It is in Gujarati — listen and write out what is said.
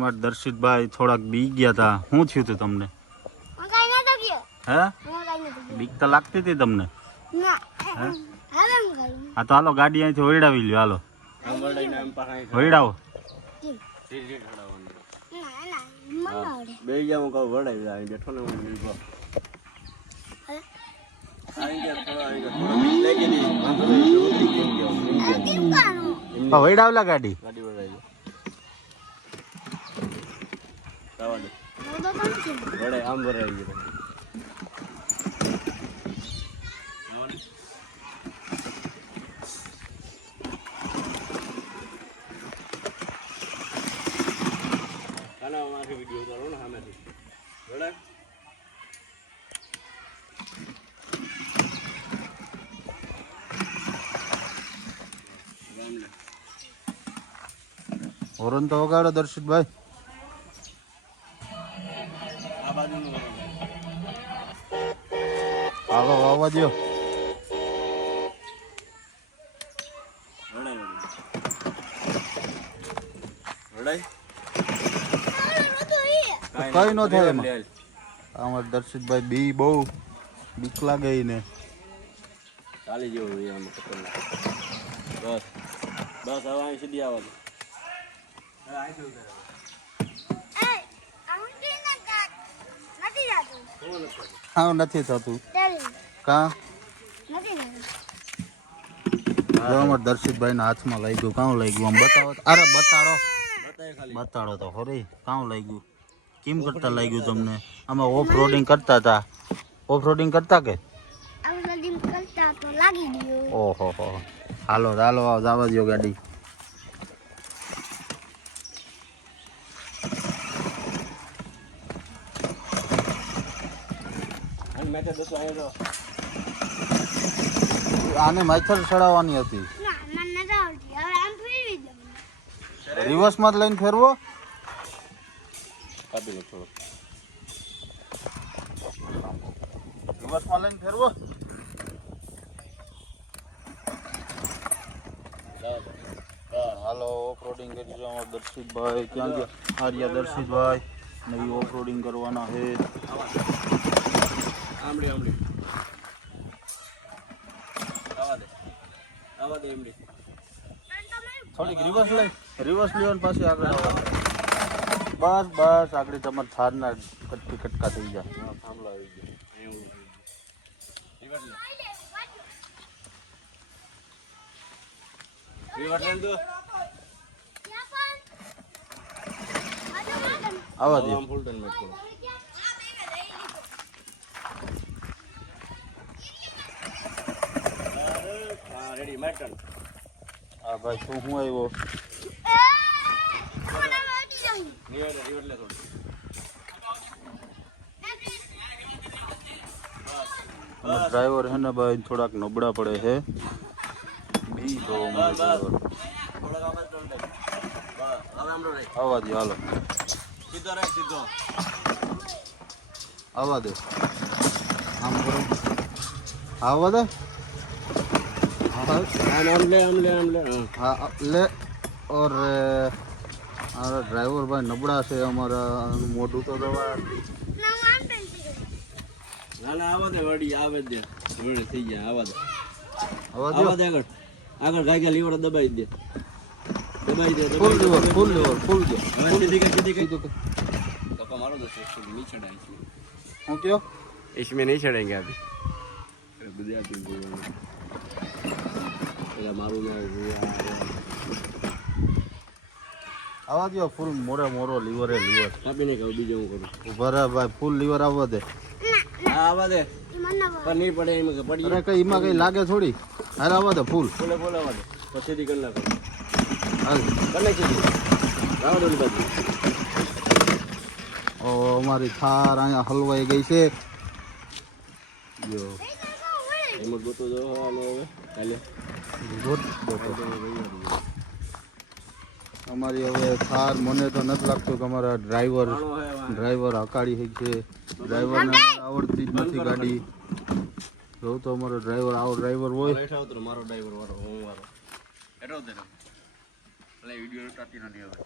અમાર દર્શિતભાઈ થોડાક બી ગયા હતા. શું થયું હતું તમને? હે બીક તો લાગતી હતી તમને? હા તો હાલો ગાડી અહીંથી વળાવી લ્યો. હાલો વળાવો. વળાવલા ગાડી આમ ભરાઈ ગયો. વિડીયો કરો ને સામેથી બરાબર. હોરન તો વગાડો દર્શિતભાઈ. આ બાજુનું હાલો આવવા દો. કઈ નો થાય એમાં. અમાર દર્શિતભાઈ બી બહુ બીક લાગે ને ચાલી જેવું આમાં ખતરનાક. બસ બસ હવે અહીં સીધી આવવાનું. હા નથી થતું કા અમાર દર્શિતભાઈ ના હાથમાં લઈ ગયું. કાં લઈ ગયું આમ બતાવો. અરે બતાડો બતાડો તો ખરી. કાં લઈ ગયું? કેમ કરતા લઈ ગયું તમને? અમે ઓફ રોડિંગ કરતા હતા. ઓફ રોડિંગ કરતા કે ઓહો હો. હાલો હાલો જવા દો ગાડી. આને માથર ચડાવવાની હતી. રિવર્સ માં જ લઈને ફેરવો. રિવર્સ માં લઈને ફેરવો. હાલો ઓફ રોડિંગ કરી જો. અમારા દર્શિતભાઈ ક્યાં ગયા? આર્યા દર્શિતભાઈ નવી ઓફ રોડિંગ કરવાના છે. આમડી આમડી આવા દે એમડી. થોડીક રિવર્સ લઈ. રિવર્સ લ્યો ને પાછી આગળ. બસ બસ આગળ તમારે થારના કટકી કટકા થઈ જાય. થાંભલો આવી ગયો. આવા દે. ફૂલ ટન મેટ કરો. રેડી મેટન. હા ભાઈ શું હું આવ્યો? ડ્રાઈવર હે ને ભાઈ થોડાક નબળા પડે છે. બી તો આવવા દે. હાલો સીધો રાખ સીધો. આવવા દે. આમ કરો. આવવા દે. આમ લે આમ લે આમ લે. हाँ ले और हमारा ड्राइवर भाई नबड़ा से हमारा मोटू तो दवा ના ના આવા દે વડી આવે દે. વડે થઈ ગયા આવા દે. आवाज દે આગળ આગળ ગાય લીવર દબાઈ દે. દબાઈ દે. फुल लीवर फुल दे. હવે સીધી કર. તો મારો દોસ્ત नहीं चढ़ाएंगे. હું કયો इसमें नहीं चढ़ेंगे अभी. गुजराती बोल. પેલા મારું ના આવા દો. ફૂલ મોરે મોરો લીવર એ લીવર કાપીને કહું બીજું હું કરું. ઉભા રહે ભાઈ. ફૂલ લીવર આવવા દે. હા આવા દે. પણ નહીં પડે એમાં કે પડી. અરે કઈ એમાં કઈ લાગે થોડી. અરે આવવા દે ફૂલ. બોલે બોલે આવવા દે. પછી દી કરી નાખો. હાલ કને કીધું રાવડ ઓલી બાજુ. ઓ અમારી થાર અહીંયા હલવાઈ ગઈ છે. જો એમાં ગોતો જો હાલો હવે કાલે ગોટ અમારી હવે થાર મને તો નથી લાગતું કે અમારા ડ્રાઈવર હકાળી છે. ડ્રાઈવરને આવડતી જ નથી ગાડી. જો તો અમારો ડ્રાઈવર આવો ડ્રાઈવર હોય. મારો ડ્રાઈવર વાળો હું વાળો એટલો દે. એટલે વિડિયો સ્ટાર્ટ નથી હવે.